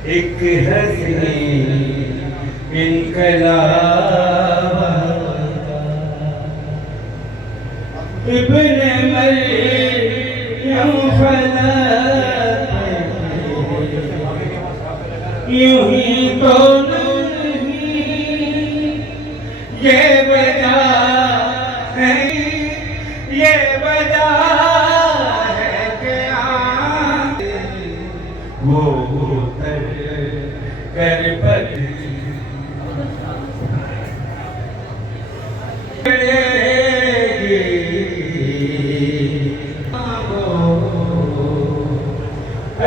एक हंसी इनकलाब इब्ने मरियम फलक यूं ही तो नहीं ये वजह है, ये वजह है कि वो उतर कर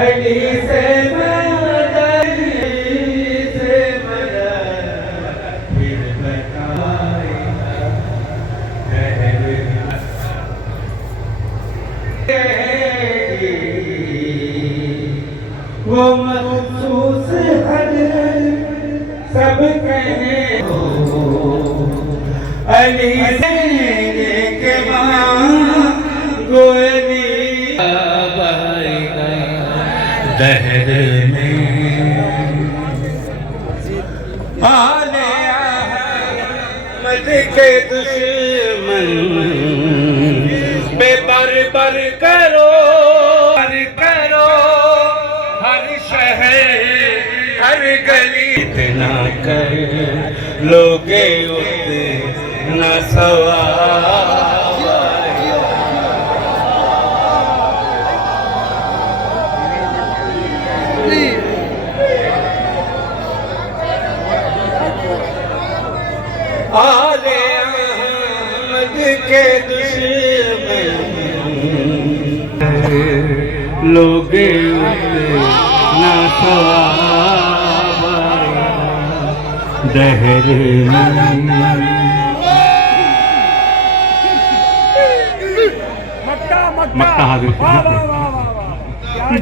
अली से मदद से मदद फिर बताएगा वो महसूस हद सब कहे अली से के गोली दहर में आले अहमद के दुश्मन बेबर बर करो हर शहर हर गली इतना कर लोगे उतना सवार आले अहमद के दुश्मन लोग ना सवाब दहर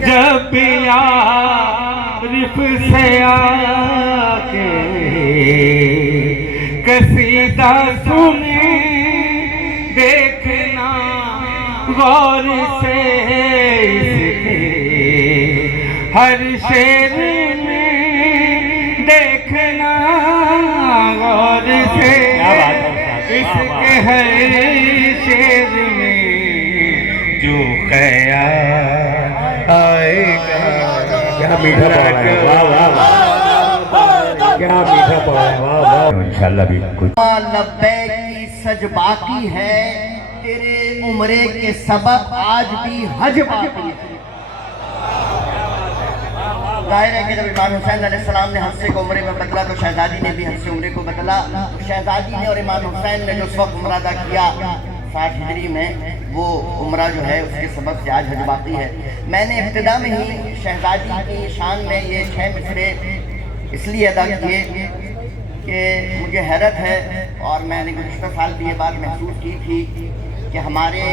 जब यारिफ से आके कसीदा सुने देखना गौर से इसके हर शेर में देखना गौर से इसके हर शेर में जो कया आएगा। क्या मीठा पड़ा है, वाह वाह वाह, क्या मीठा पड़ा है, वाह वाह। इंशाल्लाह भी कुछ लब्बैक की सज बाकी है, तेरे उम्रे के सबब आज भी हज बाकी है। जाहिर है कि जब इमाम हुसैन अलैहिस्सलाम ने हज से उम्रे में बदला तो शहजादी ने भी हज से उम्रे को बदला। तो शहजादी ने और इमाम हुसैन ने जो उस वक्त उम्रा अदा किया 60 हिजरी में, वो उम्रा जो है उसके सबब से आज हज बाकी है। मैंने इब्तिदा में ही शहजादी की शान में ये 6 मिसरे इसलिए अदा किए कि मुझे हैरत है और मैंने गुज़िश्ता साल भी ये बात महसूस की थी कि हमारे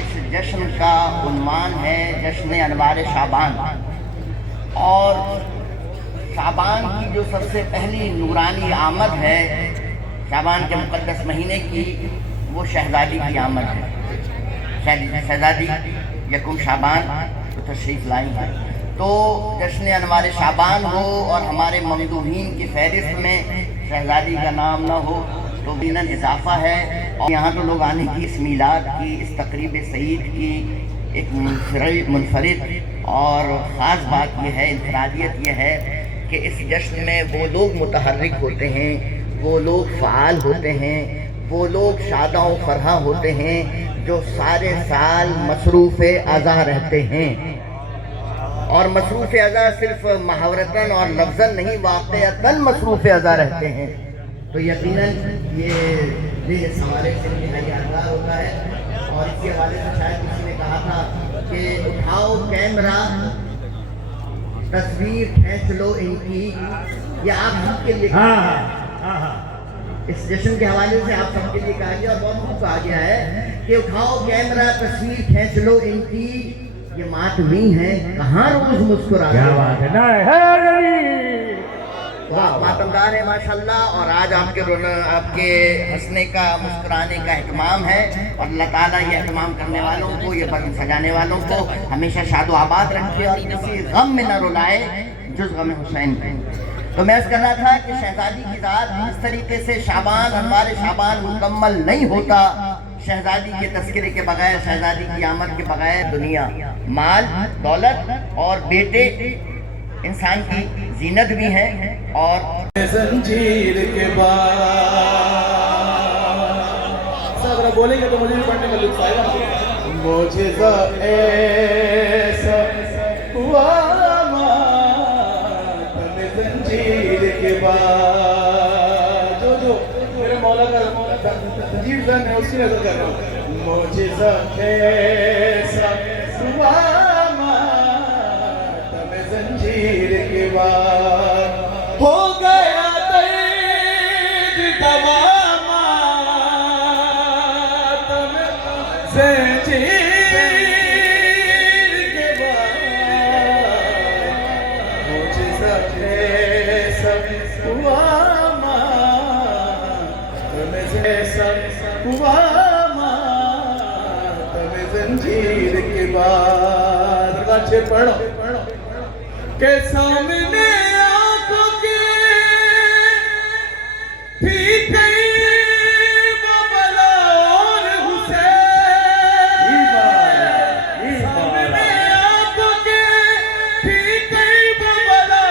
इस जश्न का उन्वान है जश्न अनवार शाबान, और शाबान की जो सबसे पहली नूरानी आमद है शाबान के मुक़द्दस महीने की, वो शहजादी की आमद है। शहजादी यकुम शाबान तो तशरीफ़ लाई है, तो जश्न अनवार शाबान हो और हमारे ममदूहीन की फहरिस्त में शहजादी का नाम न हो तो यकीनन इजाफा है। और यहाँ तो लोग आने की इस मीलाद की, इस तकरीब सईद की एक मुनफरिद और ख़ास बात यह है, इनफरादियत यह है कि इस जश्न में वो लोग मुतहर्रिक होते हैं, वो लोग फ़ाल होते हैं, वो लोग शादा व फरहा होते हैं जो सारे साल मसरूफ़ अज़ा रहते हैं। और मसरूफ़ अज़ा सिर्फ मुहावरतन और लफ्ज़न नहीं, वाक़अतन मसरूफ़ अज़ा रहते हैं। तो यकीनन ये हमारे से यादगार होता है। और इसके हवाले से शायद किसी ने कहा था कि उठाओ कैमरा तस्वीर खींच लो इनकी, ये आप सबके लिए इस जश्न के हवाले से आप सबके लिए कहा गया और बहुत खूब कहा गया है कि उठाओ कैमरा तस्वीर खींच लो इनकी, ये मातमी है कहाँ रोज मुस्कुरा। क्या बात है ना, मातमदार है माशाल्लाह। और आज आपके हंसने का मुस्कुराने का एहतमाम है और अल्लाह ताला ये एहतमाम करने वालों को, ये बदन सजाने वालों को हमेशा शादो आबाद रखे और किसी गम में न रुलाए। जुज़ गम हुसैन पे। तो मैं अर्ज़ कर रहा था कि शहज़ादी की ज़ात इस तरीके से शाबान अनवार शाबान मुकम्मल नहीं होता शहज़ादी के तज़किरे के बगैर, शहज़ादी की आमद के बगैर। दुनिया, माल, दौलत और बेटे इंसान की जीनत भी है। और जंजीर के बाद अगर बोलेंगे तो मुझे भी पढ़ने का लुत्फ आएगा। मुझे ऐसा हुआ मातम जंजीर के बाद, जो मेरे मौला का जंजीर जन है उसकी नजर कर रहा हूँ। मुझे ऐसा हुआ मातम जंजीर के बाद, हो गया दर्द दवा मातम जंजीर के बाद, मुझे सब हुआ मातम हुआ मातम जंजीर के बाद। अच्छे पढ़ो के सामने आंखों के ठीक वो बला और हुसैन, सामने आंखों के ठीक वो बला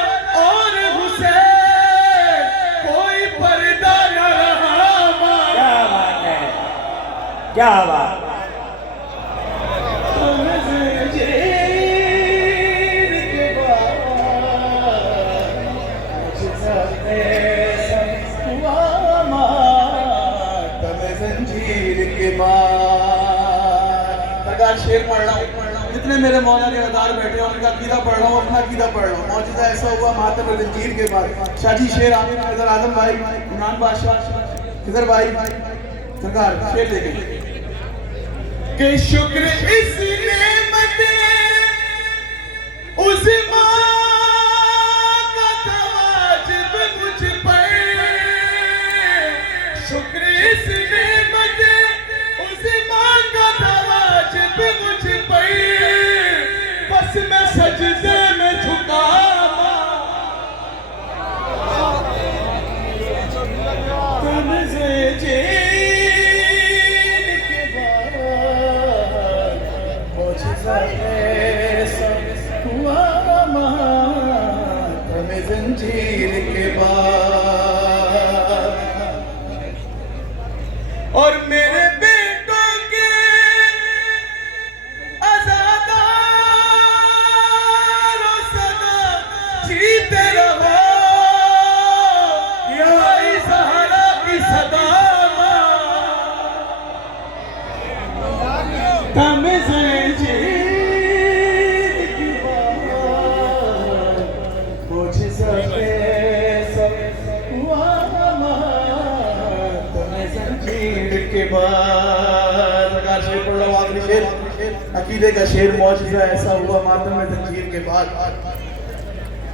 और हुसैन, कोई पर्दा न रहा। क्या बात है, क्या बात। शेर पढ़ रहा हूँ, जितने मेरे मौला के अदार बैठे हैं उनका अकीदा पढ़ रहा हूँ, अपना अकीदा पढ़ रहा हूँ। मौजूदा ऐसा हुआ मातम जंजीर के बाद। शाजी शेर आमिर इधर, आजम भाई, इमरान बादशाह इधर भाई, सरकार शेर देखें कि शुक्र इस नेमत उस माँ का था वाजिब मुझ पर, शुक्र इस नेमत उस माँ का था वाजिब मुझ पर, बस मैं सजदे में झुका तुमसे जीन के बाद, मुझे हुआ मातम जंजीर के बाद। और मेरे बेटों के आज़ादारों सदा जीते रहो, या सहारा की सदा तुमसे जीत की बात, मुझे सब हुआ मातम जंजीर के बाद। शेर पढ़ रहा हूँ, आखिरी शेर, अकीदे का शेर। मौजूदा ऐसा हुआ मातम जंजीर के बाद।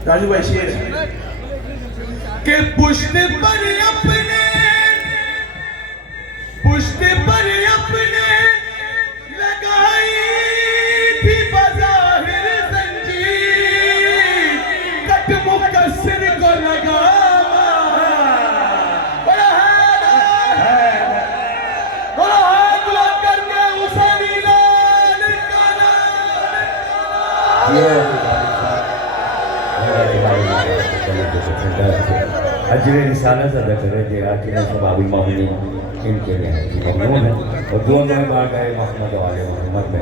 राजू भाई शेर के पुश्त पर अपने, पुश्त पर अपने लगाई थी बज़ाहिर जंजीर, कट मुकस्सिर को लगा बड़ा हाथ बुलंद करके हुसैनी लाल का अजर रिसालत अदा करे थे आखिर बाबी मामूली इनके लिए ममनून है। और दोनों बार गए मोहम्मद वाले मोहम्मद में